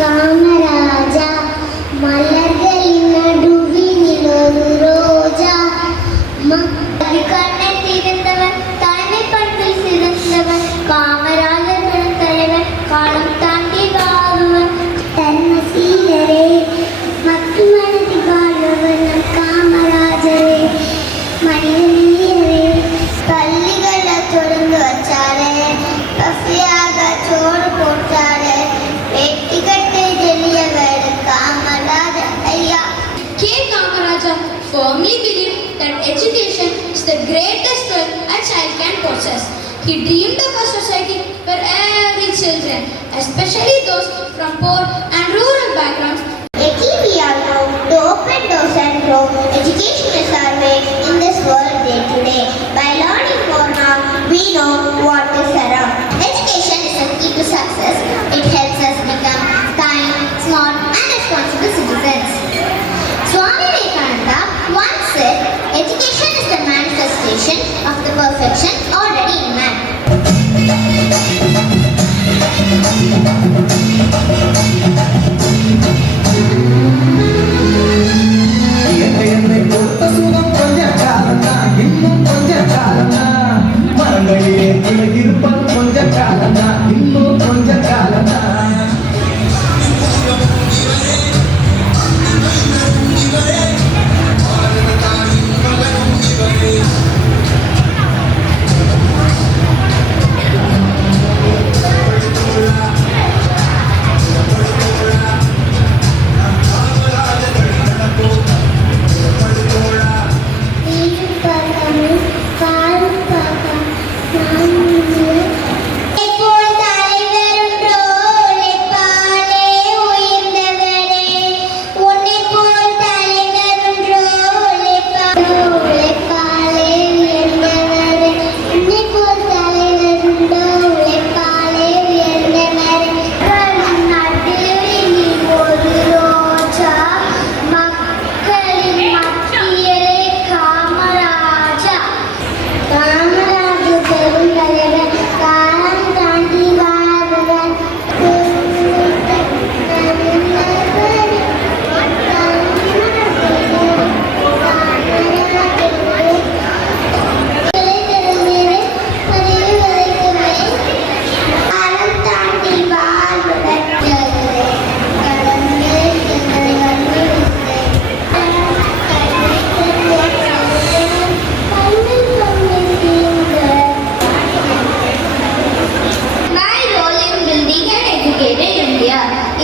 காமராஜா மலர்களின் நடுவில் ஒரு ரோஜா கண்ணை திறந்தவன் தாய்மை பண்பில் சிறந்தவன் காமராஜர் தலைவன் காலம் தாண்டி வாழ்வன் தர்மசீலரே மக்கள் மனதில் வாழ்வன் காமராஜரே மனிதநேயரே பள்ளிகளை தொடர்ந்து வச்சாரே பசியாக சோறு போட்டாரே வெட்டி கட்டு ஜெலியவர் காமராஜர் ஐயா. K. Kamaraja firmly believed that education is the greatest wealth a child can possess. He dreamed of a society where every children, especially those from poor and rural backgrounds, We all know to open doors and grow. Education is our way in this world day to day. By learning more now, we know what is around. Education is a key to success. It helps us become kind, smart, and responsible citizens. Swami Vivekananda once said, "Education is the manifestation of the perfection already in man."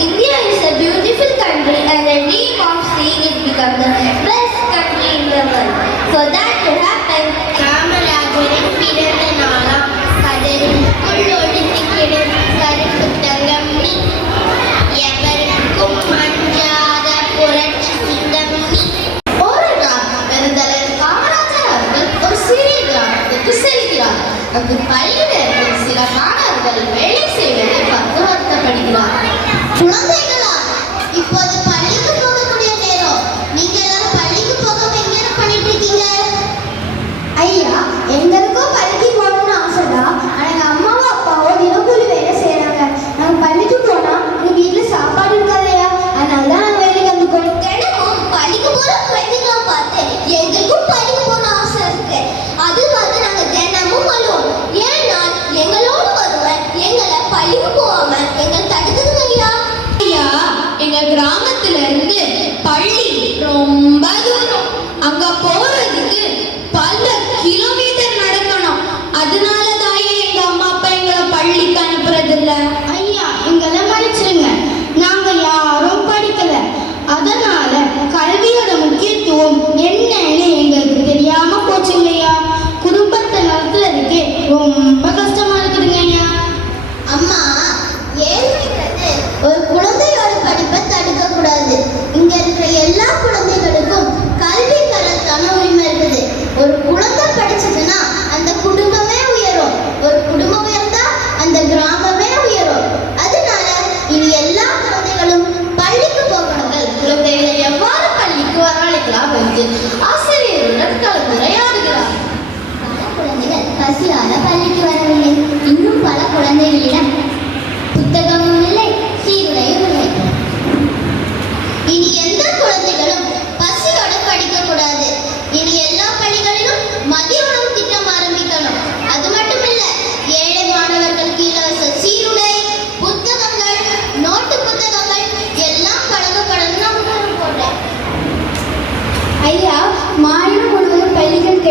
India is a beautiful country and I dream of seeing it become the best country in the world. For that to happen, காமராஜரின் பிறந்த நாளாம் கதருக்குள் ஒளிந்திடும் கருப்பு தங்கம் நீ எவருக்கும் அஞ்சாத புரட்சி சிங்கம் நீ. ஒரு நாள் பெருந்தலைவர் காமராஜர் அவர்கள் ஒரு சிறிய கிராமத்துக்கு செல்கிறார். அங்கு பள்ளியில் சில மாணவர்கள் வேலை செய்வதை பார்த்து வருத்தப்படுகிறார். குழந்தைகளா, இப்போது பள்ளிக்கு போகக்கூடிய நேரம். நீங்க எல்லாரும் பள்ளிக்கு போகாம எங்க பண்ணிட்டு இருக்கீங்க?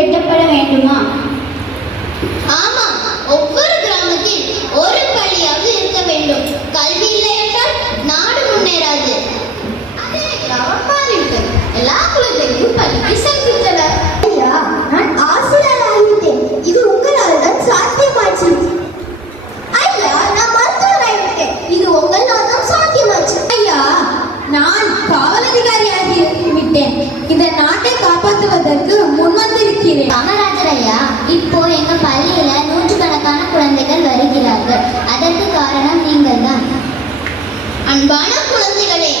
எட்டப்பட வேண்டுமா? ஆமாம், ஒவ்வொரு கிராமத்தில் ஒரு பள்ளியாவது இருக்க வேண்டும். கல்வி இல்லை என்றால் நாடு முன்னேறாது. எல்லா குழந்தைகளும் பள்ளிக்கு செல்கின்றனர். ஐயா, நான் ஆசிரியராகிவிட்டேன். இது உங்களால் தான் சாத்தியமாச்சு. ஐயா, நான் மருத்துவராகிவிட்டேன். இது உங்களால் தான் சாத்தியமாச்சு. ஐயா, நான் காவல் அதிகாரியாகி விட்டேன். இந்த நாட்டை காப்பாற்றுவதற்கு முன்வந்திருக்கிறேன். காமராஜர் ஐயா, இப்போ எங்க பள்ளியில நூற்றுக்கணக்கான குழந்தைகள் வருகிறார்கள். அதற்கு காரணம் நீங்கள் தான். அன்பான குழந்தைகளே,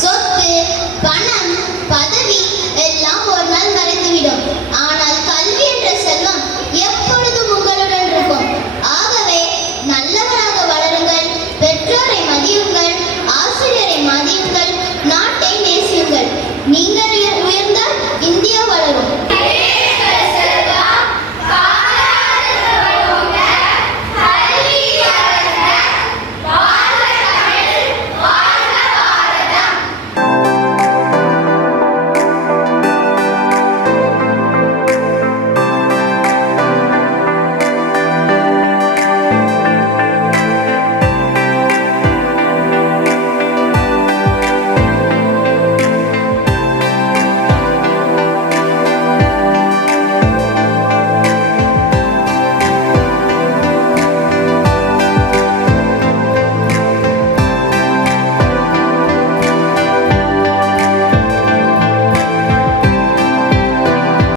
சொத்து, பணம், பதவி எல்லாம் ஒரு நாள் மறைந்துவிடும். ஆனால் கல்வி என்ற செல்வம் எப்பொழுதும் உங்களுடன் இருக்கும். ஆகவே நல்லவராக வளருங்கள், பெற்றோரை மதியுங்கள், ஆசிரியரை மதியுங்கள், நாட்டை நேசியுங்கள். நீங்கள்